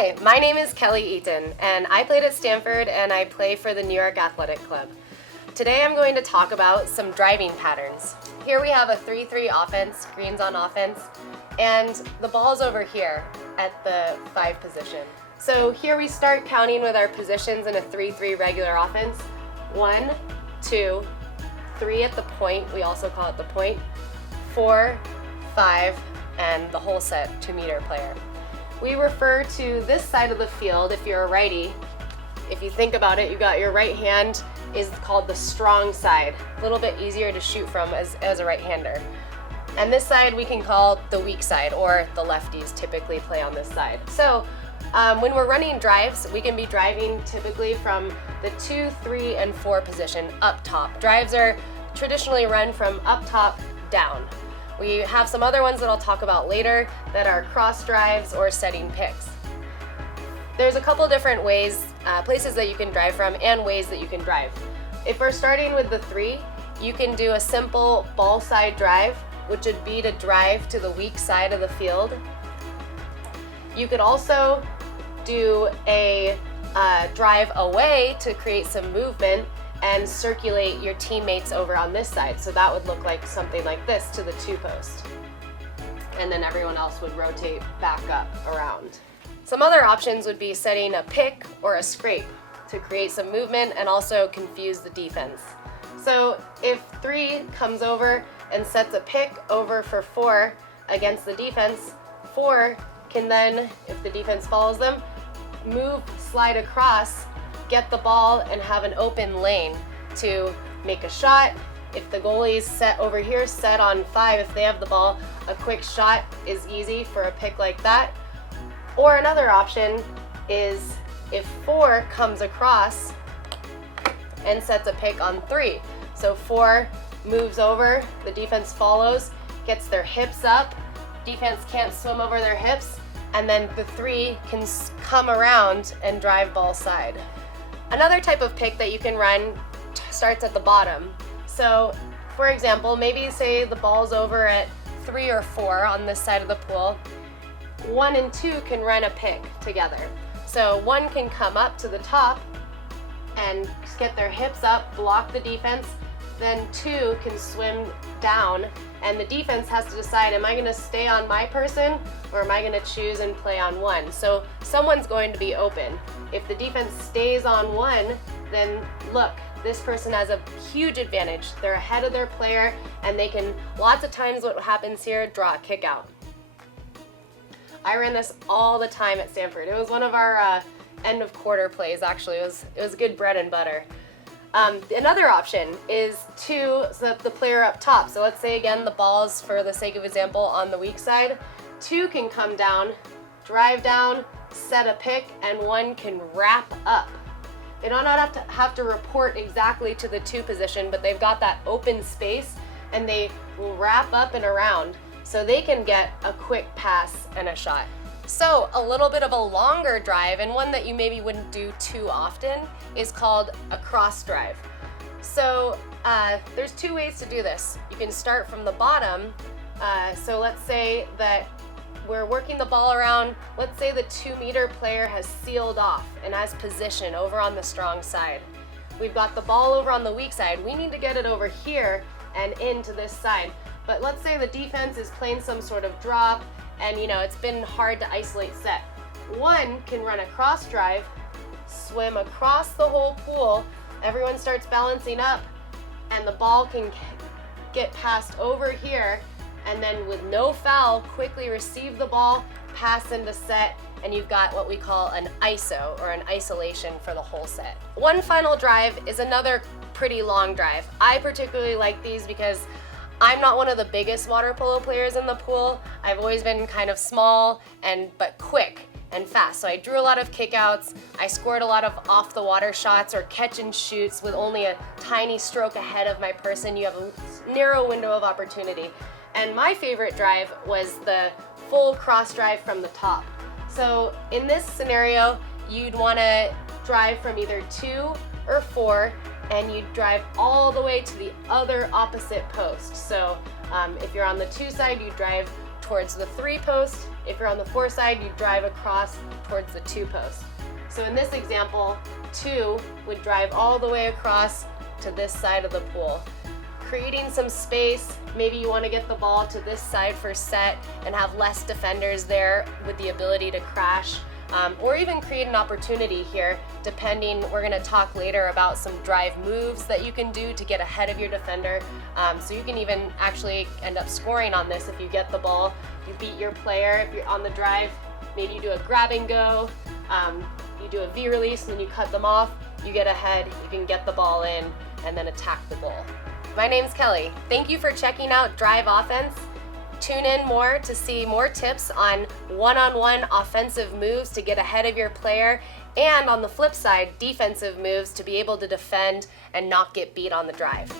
Hi, my name is Kelly Eaton, and I played at Stanford and I play for the New York Athletic Club. Today I'm going to talk about some driving patterns. Here we have a 3-3 offense, greens on offense, and the ball's over here at the 5 position. So here we start counting with our positions in a 3-3 regular offense. 1, 2, 3 at the point, we also call it the point, 4, 5, and the whole set, 2-meter player. We refer to this side of the field, if you're a righty, if you think about it, you got your right hand is called the strong side, a little bit easier to shoot from as a right-hander. And this side we can call the weak side, or the lefties typically play on this side. So when we're running drives, we can be driving typically from the 2, 3, and 4 position up top. Drives are traditionally run from up top down. We have some other ones that I'll talk about later that are cross drives or setting picks. There's a couple different ways, places that you can drive from and ways that you can drive. If we're starting with the 3, you can do a simple ball side drive, which would be to drive to the weak side of the field. You could also do a drive away to create some movement and circulate your teammates over on this side. So that would look like something like this to the 2 post. And then everyone else would rotate back up around. Some other options would be setting a pick or a scrape to create some movement and also confuse the defense. So if 3 comes over and sets a pick over for 4 against the defense, 4 can then, if the defense follows them, move, slide across, get the ball, and have an open lane to make a shot. If the goalie's set over here, set on 5, if they have the ball, a quick shot is easy for a pick like that. Or another option is if 4 comes across and sets a pick on 3. So 4 moves over, the defense follows, gets their hips up, defense can't swim over their hips, and then the 3 can come around and drive ball side. Another type of pick that you can run starts at the bottom. So, for example, maybe say the ball's over at 3 or 4 on this side of the pool. 1 and 2 can run a pick together. So 1 can come up to the top and get their hips up, block the defense, then 2 can swim down, and the defense has to decide, am I going to stay on my person or am I going to choose and play on 1? So someone's going to be open. If the defense stays on 1, then look, this person has a huge advantage. They're ahead of their player, and they can, lots of times what happens here, draw a kick out. I ran this all the time at Stanford. It was one of our end of quarter plays, actually. It was good bread and butter. Another option is to set the player up top. So let's say again the ball's, for the sake of example, on the weak side. 2 can come down, drive down, set a pick, and 1 can wrap up. They don't have to report exactly to the 2 position, but they've got that open space and they will wrap up and around so they can get a quick pass and a shot. So a little bit of a longer drive, and one that you maybe wouldn't do too often, is called a cross drive. So there's 2 ways to do this. You can start from the bottom. So let's say that we're working the ball around, let's say the 2-meter player has sealed off and has position over on the strong side. We've got the ball over on the weak side. We need to get it over here and into this side. But let's say the defense is playing some sort of drop, and it's been hard to isolate set. 1 can run a cross drive, swim across the whole pool, everyone starts balancing up, and the ball can get passed over here, and then with no foul, quickly receive the ball, pass into set, and you've got what we call an ISO, or an isolation for the whole set. One final drive is another pretty long drive. I particularly like these because I'm not one of the biggest water polo players in the pool. I've always been kind of small but quick and fast. So I drew a lot of kickouts. I scored a lot of off the water shots or catch and shoots with only a tiny stroke ahead of my person. You have a narrow window of opportunity. And my favorite drive was the full cross drive from the top. So in this scenario, you'd want to drive from either 2 or 4, and you drive all the way to the other opposite post. So if you're on the 2 side, you drive towards the 3 post. If you're on the 4 side, you drive across towards the 2 post. So in this example, 2 would drive all the way across to this side of the pool. Creating some space, maybe you want to get the ball to this side for set and have less defenders there with the ability to crash, or even create an opportunity here, depending. We're going to talk later about some drive moves that you can do to get ahead of your defender. So you can even actually end up scoring on this if you get the ball, you beat your player. If you're on the drive, maybe you do a grab and go, you do a V release and then you cut them off, you get ahead, you can get the ball in and then attack the goal. My name's Kelly. Thank you for checking out Drive Offense. Tune in more to see more tips on one-on-one offensive moves to get ahead of your player, and on the flip side, defensive moves to be able to defend and not get beat on the drive.